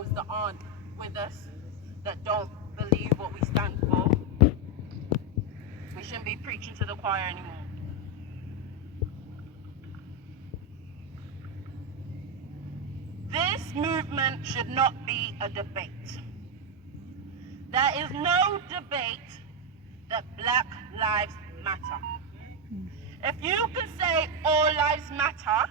those that aren't with us, that don't believe what we stand for. We shouldn't be preaching to the choir anymore. This movement should not be a debate. There is no debate that Black Lives Matter. If you can say all lives matter,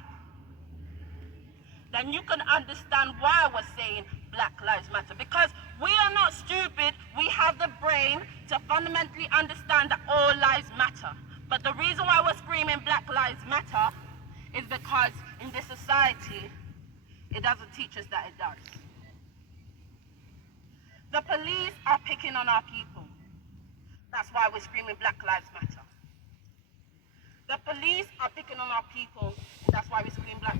then you can understand why we're saying Black Lives Matter. Because we are not stupid, we have the brain to fundamentally understand that all lives matter. But the reason why we're screaming Black Lives Matter is because in this society, it doesn't teach us that it does. The police are picking on our people. That's why we're screaming Black Lives Matter. The police are picking on our people, and that's why we scream Black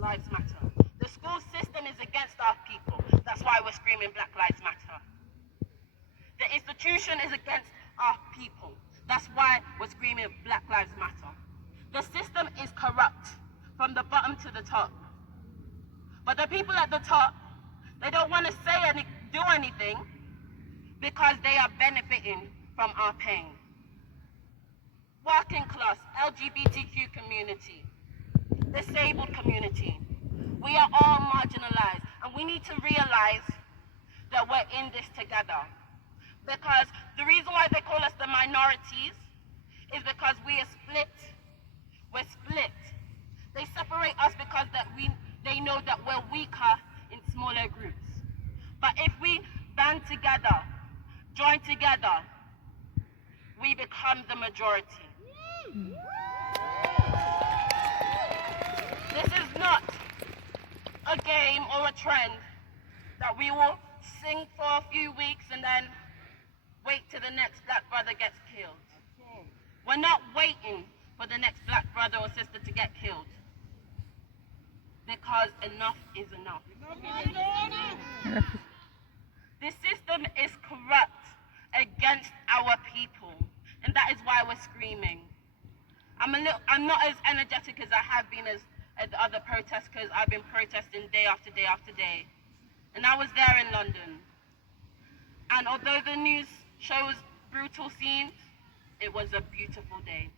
Lives Matter. The school system is against our people. That's why we're screaming Black Lives Matter. The institution is against our people. That's why we're screaming Black Lives Matter. The system is corrupt from the bottom to the top. But the people at the top, they don't want to do anything because they are benefiting from our pain. Working class, LGBTQ community, disabled community, we are all marginalized, and we need to realize that we're in this together. Because the reason why they call us the minorities is because we are split. We're split. They separate us because they know that we're weaker in smaller groups. But if we band together, join together, we become the majority. This is not a game or a trend that we will sing for a few weeks and then wait till the next black brother gets killed. We're not waiting for the next black brother or sister to get killed. Because enough is enough. The system is corrupt against our people, and that is why we're screaming. I'm not as energetic as I have been at the other protests, because I've been protesting day after day after day. And I was there in London. And although the news shows brutal scenes, it was a beautiful day.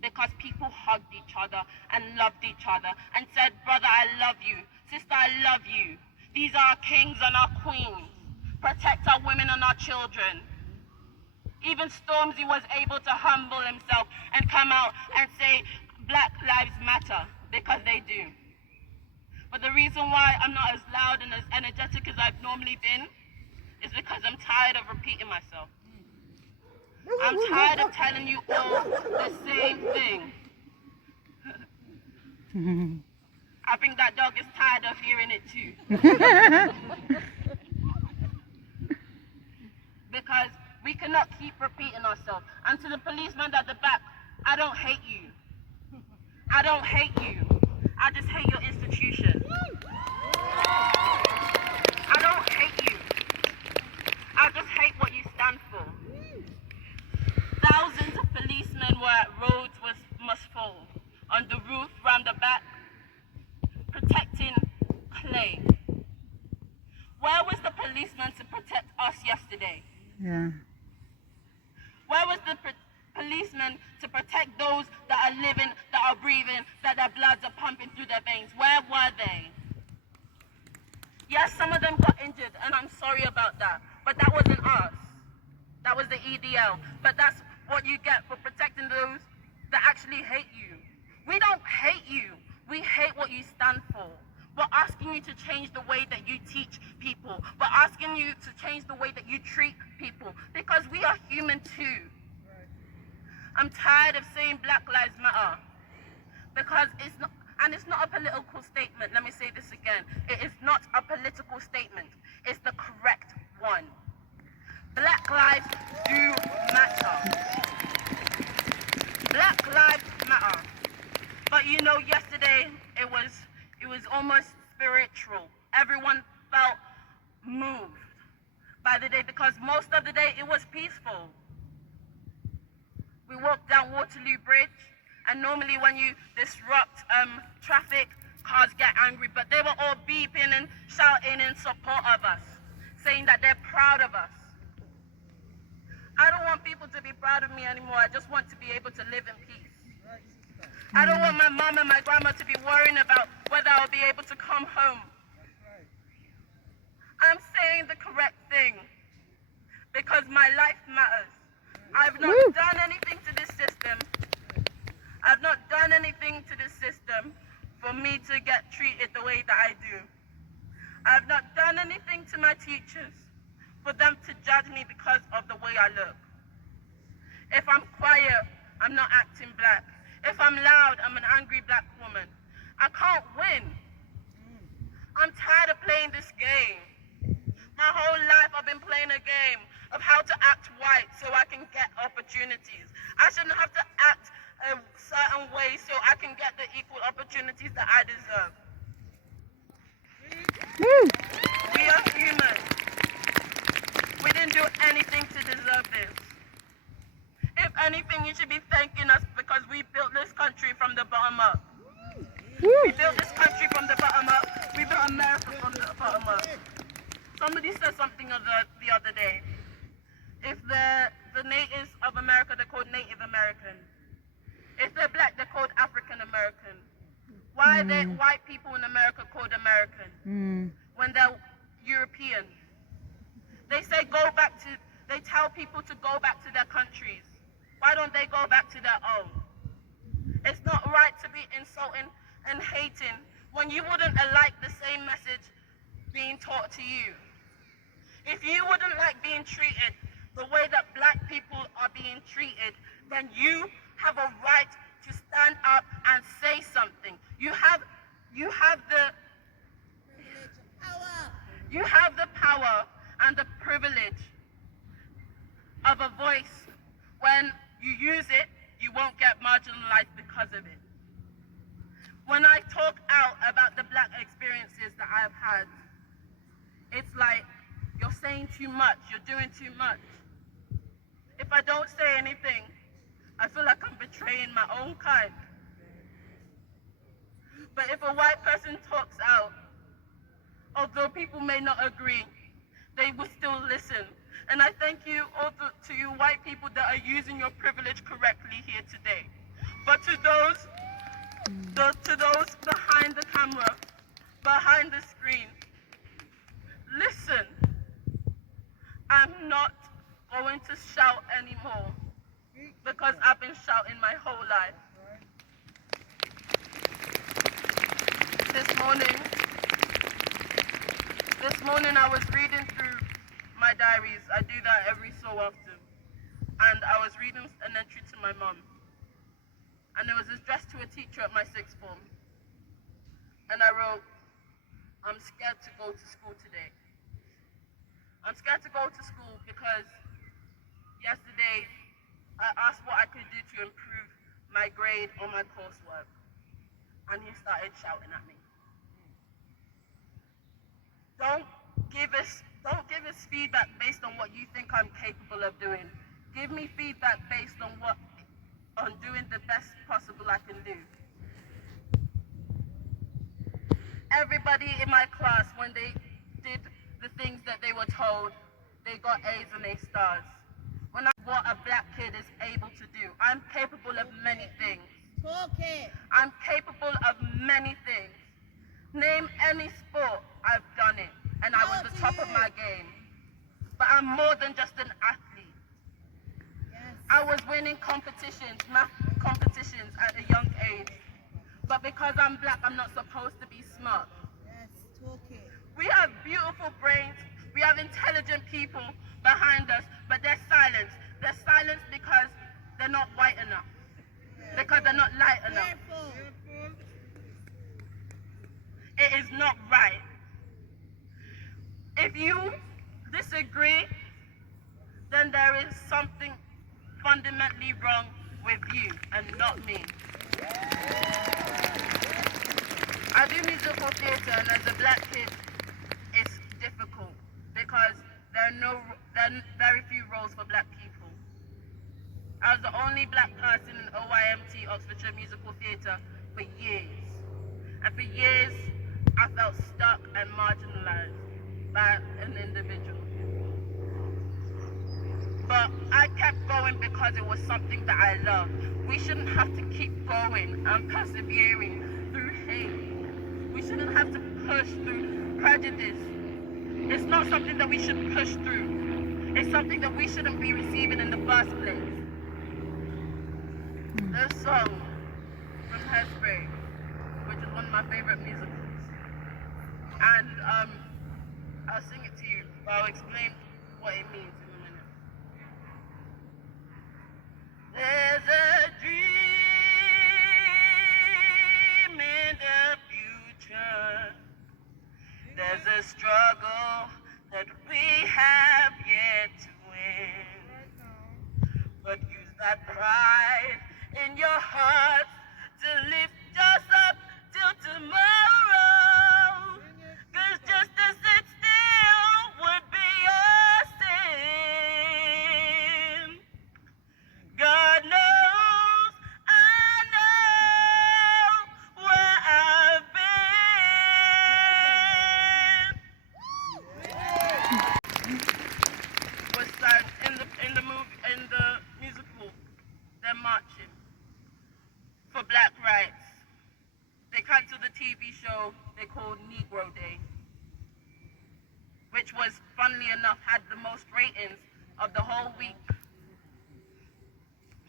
Because people hugged each other and loved each other and said, brother, I love you. Sister, I love you. These are our kings and our queens. Protect our women and our children. Even Stormzy was able to humble himself and come out and say, Black Lives Matter, because they do. But the reason why I'm not as loud and as energetic as I've normally been is because I'm tired of repeating myself. I'm tired of telling you all the same thing. I think that dog is tired of hearing it too. Because we cannot keep repeating ourselves. And to the policeman at the back, I don't hate you. I don't hate you. I just hate your institution. I don't hate you. I just hate what you stand for. Thousands of policemen were at roads must fall, on the roof, round the back, protecting Clay. Where was the policeman to protect us yesterday? Yeah. Where was the policeman to protect those that are living, that are breathing, that their bloods are pumping through their veins? Where were they? Yes, some of them got injured, and I'm sorry about that, but that wasn't us. That was the EDL. But that's what you get for protecting those that actually hate you. We don't hate you. We hate what you stand for. We're asking you to change the way that you teach people. We're asking you to change the way that you treat people, because we are human too. I'm tired of saying Black Lives Matter, because it's not a political statement. Let me say this again. It is not a political statement. It's the correct one. Black lives do matter. Black lives matter. But you know, yesterday it was almost spiritual. Everyone felt moved by the day, because most of the day it was peaceful. We walked down Waterloo Bridge, and normally when you disrupt traffic, cars get angry, but they were all beeping and shouting in support of us, saying that they're proud of us. I don't want people to be proud of me anymore. I just want to be able to live in peace. I don't want my mom and my grandma to be worrying about whether I'll be able to come home. I'm saying the correct thing because my life matters. I've not done anything to this system. I've not done anything to this system for me to get treated the way that I do. I've not done anything to my teachers for them to judge me because of the way I look. If I'm quiet, I'm not acting black. If I'm loud, I'm an angry black woman. I can't win. I'm tired of playing this game. My whole life I've been playing a game of how to act white so I can get opportunities. I shouldn't have to act a certain way so I can get the equal opportunities that I deserve. We are human. We didn't do anything to deserve this. If anything, you should be thanking us because we built this country from the bottom up. We built this country from the bottom up. We built America from the bottom up. Somebody said something the other day. If the natives of America, they're called Native American. If they're black, they're called African American. Why are they white people in America called American when they're European? They say they tell people to go back to their countries. Why don't they go back to their own? It's not right to be insulting and hating when you wouldn't like the same message being taught to you. If you wouldn't like being treated the way that black people are being treated, then you have a right to stand up and say something. You have the power and the privilege of a voice. When you use it, you won't get marginalized because of it. When I talk out about the black experiences that I've had, it's like, you're saying too much, you're doing too much. If I don't say anything, I feel like I'm betraying my own kind. But if a white person talks out, although people may not agree, they will still listen. And I thank you all to you white people that are using your privilege correctly here today. But to those behind the camera, behind the screen, listen. I'm not going to shout anymore because I've been shouting my whole life. This morning I was reading through my diaries. I do that every so often. And I was reading an entry to my mum. And it was addressed to a teacher at my sixth form. And I wrote, I'm scared to go to school today. I'm scared to go to school because yesterday I asked what I could do to improve my grade on my coursework. And he started shouting at me. Don't give us feedback based on what you think I'm capable of doing. Give me feedback based on doing the best possible I can do. Everybody in my class, when they did the things that they were told, they got A's and A stars. When I what a black kid is able to do, I'm capable of many things. I'm capable of many things. Name any sport, I've done it, and I was the top of my game. But I'm more than just an athlete. I was winning competitions, math competitions at a young age. But because I'm black, I'm not supposed to be smart. We have beautiful brains, we have intelligent people behind us, but they're silenced. They're silenced because they're not white enough, because they're not light enough. It is not right. If you disagree, then there is something fundamentally wrong with you and not me. I do musical theatre, and as a black kid, it's difficult because there are very few roles for black people. I was the only black person in OYMT, Oxfordshire Musical Theatre, for years. And for years, I felt stuck and marginalized by an individual. But I kept going because it was something that I loved. We shouldn't have to keep going and persevering through hate. We shouldn't have to push through prejudice. It's not something that we should push through. It's something that we shouldn't be receiving in the first place. This song from Hairspray, which is one of my favorite musicals. And I'll sing it to you, but I'll explain what it means in a minute. There's a dream in the future. There's a struggle that we have yet to win. But use that pride in your heart to lift us up till tomorrow. 'Cause just to sit still would be a sin. God knows, I know where I've been. Was that in the musical, they're marching for black rights. They cancelled the TV show they called Negro Day, which was, funnily enough, had the most ratings of the whole week.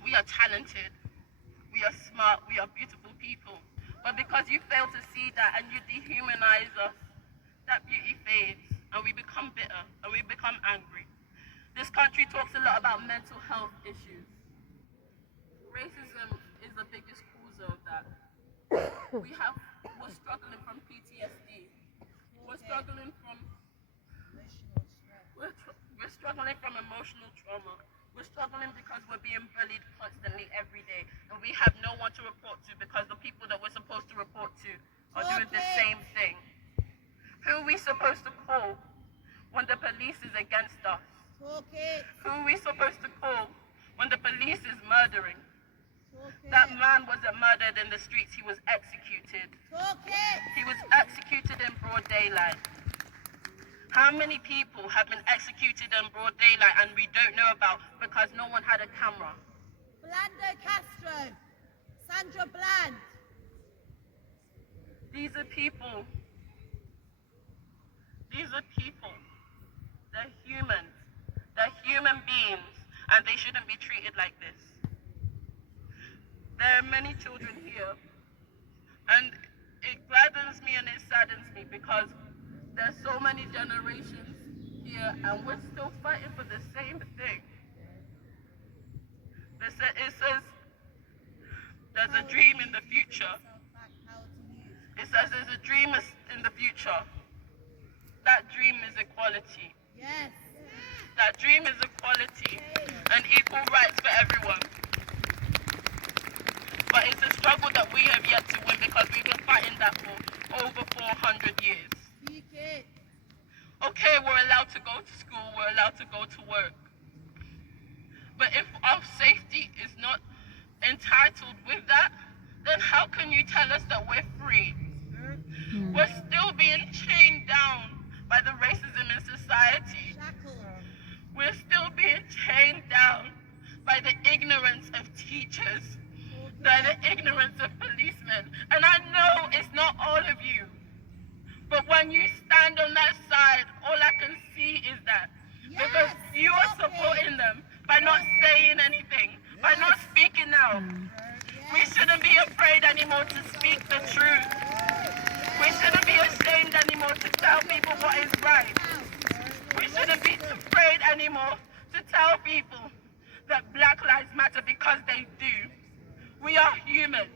We are talented, we are smart, we are beautiful people. But because you fail to see that and you dehumanize us, that beauty fades and we become bitter and we become angry. This country talks a lot about mental health issues. Racism is the biggest cause of that. We're struggling from PTSD. We're struggling from emotional trauma. We're struggling because we're being bullied constantly every day, and we have no one to report to because the people that we're supposed to report to are doing the same thing. Who are we supposed to call when the police is against us? Who are we supposed to call when the police is murdering? That man wasn't murdered in the streets, he was executed. He was executed in broad daylight. How many people have been executed in broad daylight and we don't know about because no one had a camera? Philando Castro, Sandra Bland. These are people. They're humans. They're human beings, and they shouldn't be treated like this. There are many children here, and it gladdens me and it saddens me because there's so many generations here and we're still fighting for the same thing. It says there's a dream in the future. It says there's a dream in the future. That dream is equality. Yes. That dream is equality and equal rights for everyone. But it's a struggle that we have yet to win because we've been fighting that for over 400 years. Okay, we're allowed to go to school, we're allowed to go to work. But if our safety is not entitled with that, then how can you tell us that we're free? We're still being chained down by the racism in society. We're still being chained down by the ignorance of teachers, by the ignorance of policemen. And I know it's not all of you. But when you stand on that side, all I can see is that. Because you are supporting them by not saying anything, by not speaking out. We shouldn't be afraid anymore to speak the truth. We shouldn't be ashamed anymore to tell people what is right. We shouldn't be afraid anymore to tell people that Black Lives Matter because they do. We are human.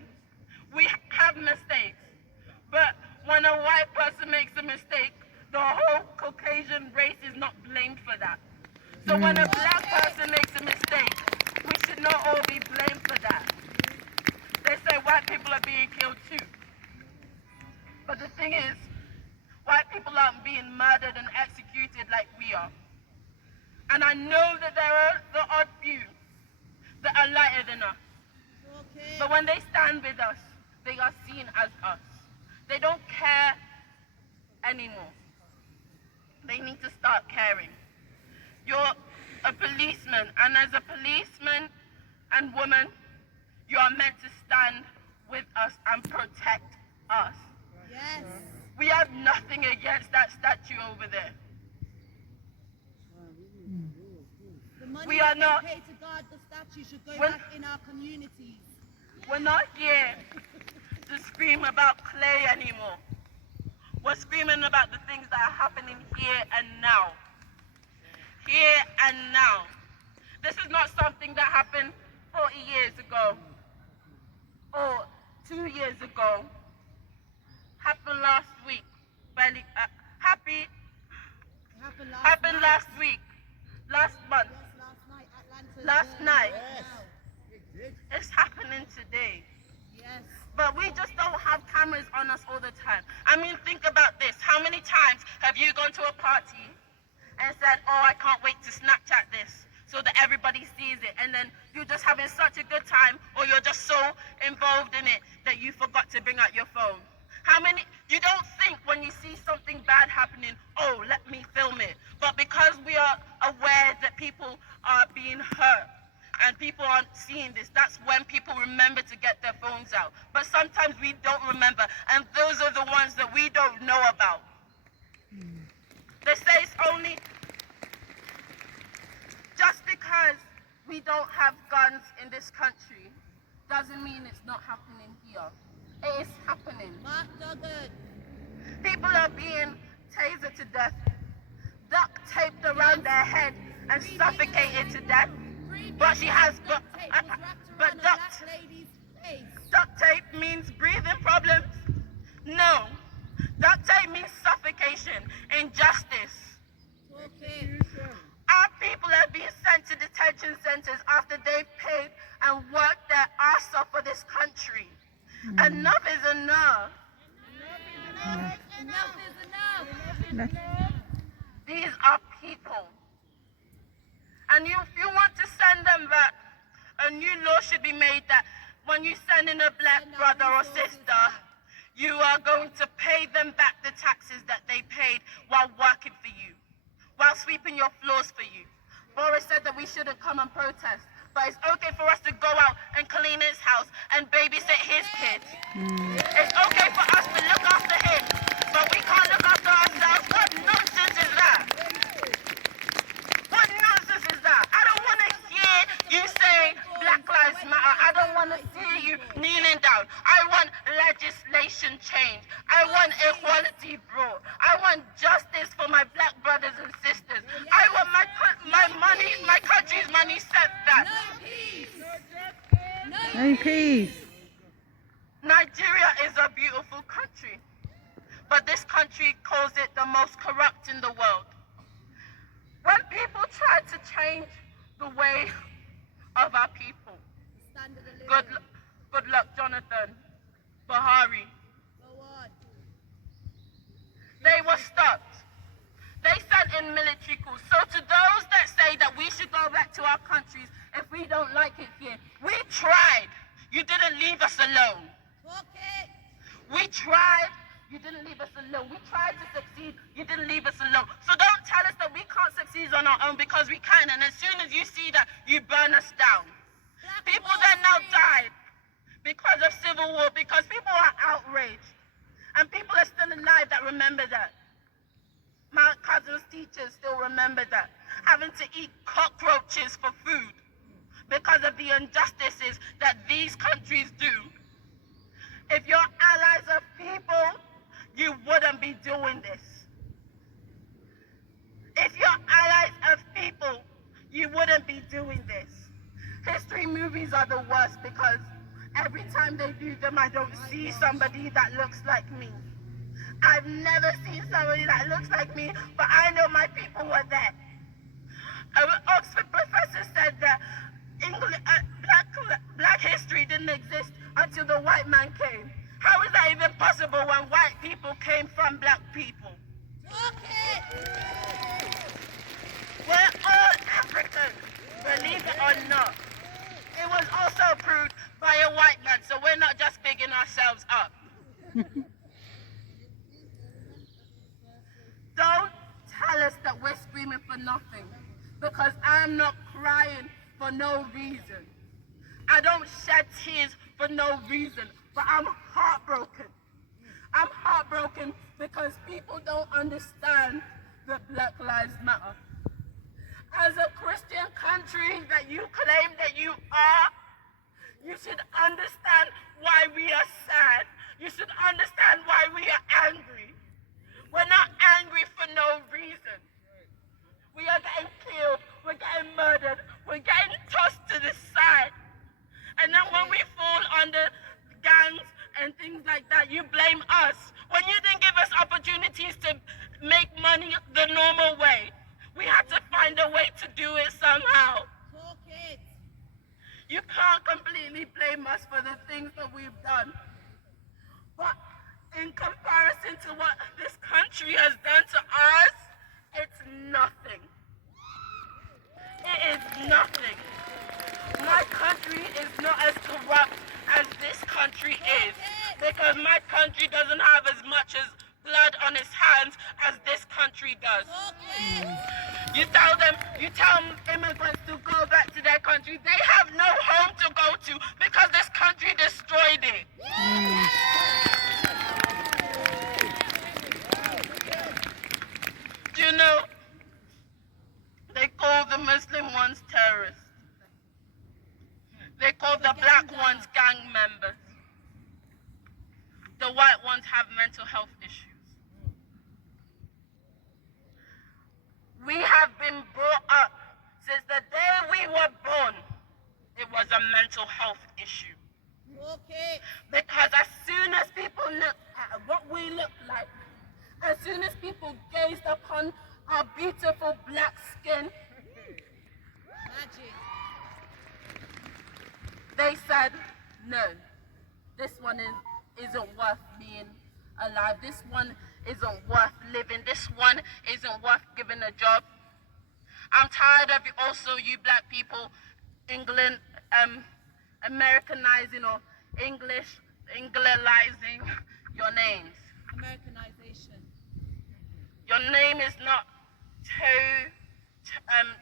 We have mistakes. But when a white person makes a mistake, the whole Caucasian race is not blamed for that. So when a black person makes a mistake, we should not all be blamed for that. They say white people are being killed too. But the thing is, white people aren't being murdered and executed like we are. And I know that there are the odd few that are lighter than us. But when they stand with us, they are seen as us. They don't care anymore. They need to start caring. You're a policeman, and as a policeman and woman, you are meant to stand with us and protect us. Yes. We have nothing against that statue over there. The money We are that not- they pay to guard the statue should go When- back in our communities. We're not here to scream about clay anymore. We're screaming about the things that are happening here and now. Here and now. This is not something that happened 40 years ago or 2 years ago. Happened last week. Happened last week. Last month. Yes, last night, Atlanta's Last burning night. right now. It's happening today. Yes. But we just don't have cameras on us all the time. I mean, think about this. How many times have you gone to a party and said, oh, I can't wait to Snapchat this so that everybody sees it, and then you're just having such a good time, or you're just so involved in it that you forgot to bring out your phone? How many, you don't think when you see something bad happening, oh, let me film it. But because we are aware that people are being hurt, and people aren't seeing this, that's when people remember to get their phones out. But sometimes we don't remember, and those are the ones that we don't know about. They say it's only just because we don't have guns in this country doesn't mean it's not happening here. It is happening. Mark Duggan. People are being tasered to death, duct taped around their head, and suffocated to death. But she has, Duct tape was wrapped but around a black lady's face. duct tape means breathing problems? No. Duct tape means suffocation, injustice. Okay. Our people are being sent to detention centers after they've paid and worked their arse off for this country. Enough is enough. Enough is enough. These are people. And if you want to send them back, a new law should be made that when you send in a black brother or sister, you are going to pay them back the taxes that they paid while working for you, while sweeping your floors for you. Boris said that we shouldn't come and protest, but it's okay for us to go out and clean his house and babysit his kids. It's okay for us to look after him, but we can't look after ourselves. What nonsense is that? What nonsense is that? I don't want to hear you say Black Lives Matter. I don't want to see you kneeling down. I want legislation change. I want equality brought. I want justice for my black brothers and sisters. I want my money, my country's money sent back. No peace. No peace. Nigeria is a beautiful country, but this country calls it the most corrupt in the world. When people try to change the way of our people, Standard of good, living. good luck, Jonathan, Buhari. Go on. They were stopped. They sent in military coups. So to those that say that we should go back to our countries if we don't like it here, we tried. You didn't leave us alone. Okay. We tried. You didn't leave us alone. We tried to succeed. You didn't leave us alone. So don't tell us that we can't succeed on our own, because we can. And as soon as you see that, you burn us down. Black People Wall that now Street. died because of civil war, because people are outraged. And people are still alive that remember that. My cousin's teachers still remember that. Having to eat cockroaches for food because of the injustices that these countries do. If you're allies of people, you wouldn't be doing this. If you're allies of people, you wouldn't be doing this. History movies are the worst because every time they do them, I don't see somebody that looks like me. I've never seen somebody that looks like me, but I know my people were there. An Oxford professor said that black history didn't exist until the white man came. How is that even possible when white people came from black people? Okay. We're all Africans, believe it or not. It was also approved by a white man, so we're not just bigging ourselves up. that we're screaming for nothing. Because I'm not crying for no reason. I don't shed tears for no reason, but I'm heartbroken. I'm heartbroken because people don't understand that Black Lives Matter. As a Christian country that you claim that you are, you should understand why we are sad. You should understand why we are angry. We're not angry for no reason. We are getting killed, we're getting murdered, we're getting tossed to the side. And then when we fall under gangs and things like that, you blame us. When you didn't give us opportunities to make money the normal way, we had to find a way to do it somehow. Talk it. You can't completely blame us for the things that we've done. But in comparison to what this country has done to us, it's nothing. It is nothing. My country is not as corrupt as this country is, because my country doesn't have as much as blood on its hands as this country does. Talk it. You tell immigrants to go back to their country. They have no home to go to because this country destroyed it. Do you know, they call the Muslim ones terrorists. They call the black ones gang members. The white ones have mental health issues. We have been brought up since the day we were born. It was a mental health issue. Talk it. Because as soon as people look at what we look like, as soon as people gazed upon our beautiful black skin, Magic. they said, no, this one isn't worth being alive. This one isn't worth living. This one isn't worth giving a job. I'm tired of also you black people, England, Americanizing or Anglicizing your names. Americanization. Your name is not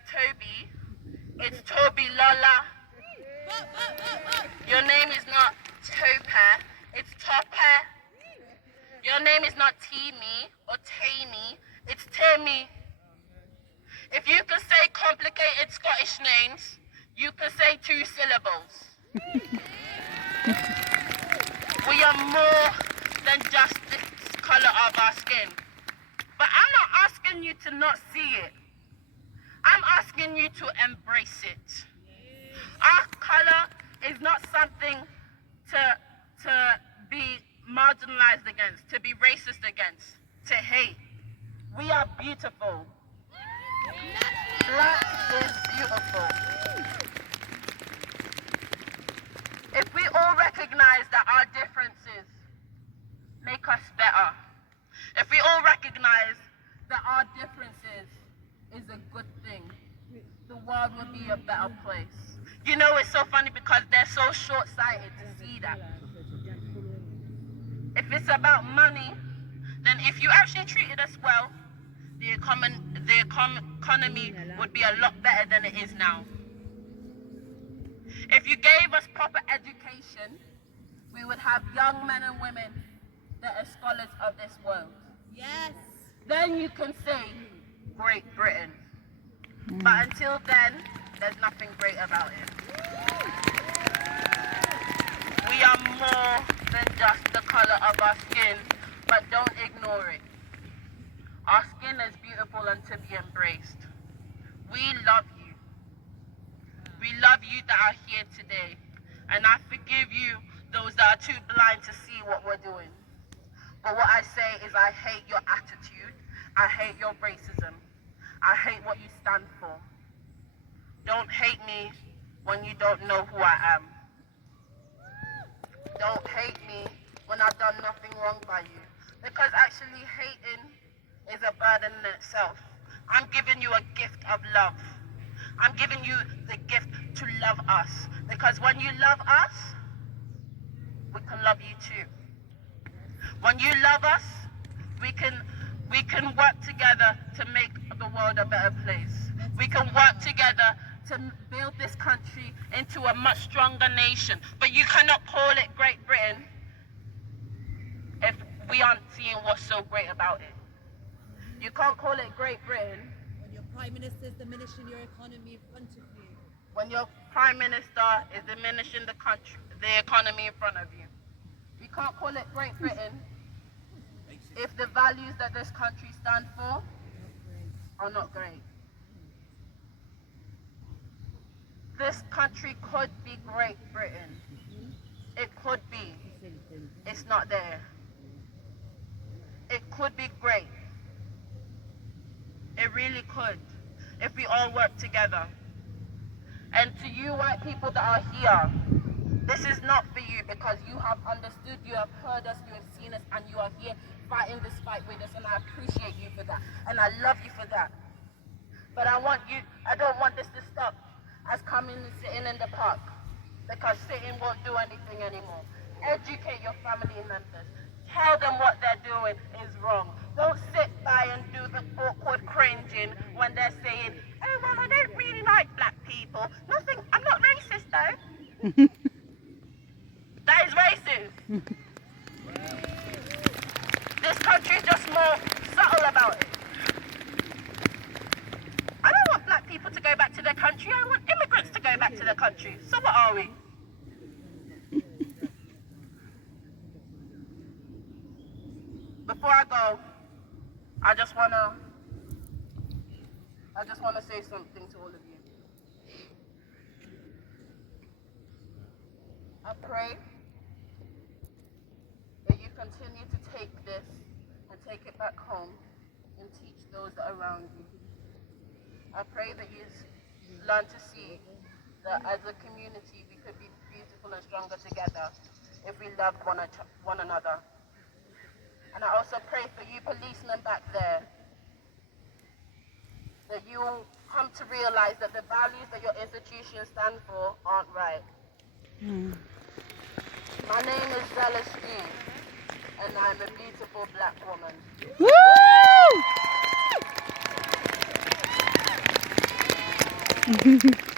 Toby. It's Toby Lola. Your name is not Tope. It's Tope. Your name is not Teamy or Tammy. It's Tammy. If you can say complicated Scottish names, you can say 2 syllables. We are more than just the color of our skin. But I'm not asking you to not see it. I'm asking you to embrace it. Our color is not something to be marginalized against, to be racist against, to hate. We are beautiful. Black is beautiful. If we all recognize that our differences make us better, if we all recognize that our differences is a good thing, the world would be a better place. You know, it's so funny because they're so short-sighted to see that. If it's about money, then if you actually treated us well, the economy would be a lot better than it is now. If you gave us proper education, we would have young men and women that are scholars of this world. Yes. Then you can say Great Britain. But until then, there's nothing great about it. We are more than just the color of our skin, but don't ignore it. Our skin is beautiful and to be embraced. We love you. We love you that are here today. And I forgive you, those that are too blind to see what we're doing. But what I say is I hate your attitude. I hate your racism. I hate what you stand for. Don't hate me when you don't know who I am. Don't hate me when I've done nothing wrong by you. Because actually hating is a burden in itself. I'm giving you a gift of love. I'm giving you the gift to love us. Because when you love us, we can love you too. When you love us, we can work together to make the world a better place. We can work together to build this country into a much stronger nation. But you cannot call it Great Britain if we aren't seeing what's so great about it. You can't call it Great Britain When your Prime Minister is diminishing your economy in front of you. when your Prime Minister is diminishing the economy in front of you. We can't call it Great Britain if the values that this country stands for are not great. This country could be Great Britain. It could be. It's not there. It could be great. It really could, if we all work together. And to you white people that are here, this is not for you because you have understood, you have heard us, you have seen us, and you are here fighting this fight with us, and I appreciate you for that, and I love you for that. But I don't want this to stop as coming and sitting in the park, because sitting won't do anything anymore. Educate your family members. Tell them what they're doing is wrong. Don't sit by and do the awkward cringing when they're saying, oh, well, I don't really like black people. Nothing, I'm not racist though. That is racist. This country is just more subtle about it. I don't want black people to go back to their country. I want immigrants to go back to their country. So what are we? Before I go, I just wanna say something to all of you. I pray that you continue to take this and take it back home and teach those that are around you. I pray that you learn to see that as a community we could be beautiful and stronger together if we love one another. And I also pray for you policemen back there, that you come to realize that the values that your institution stand for aren't right. My name is Zealous Dean, and I'm a beautiful black woman. Woo!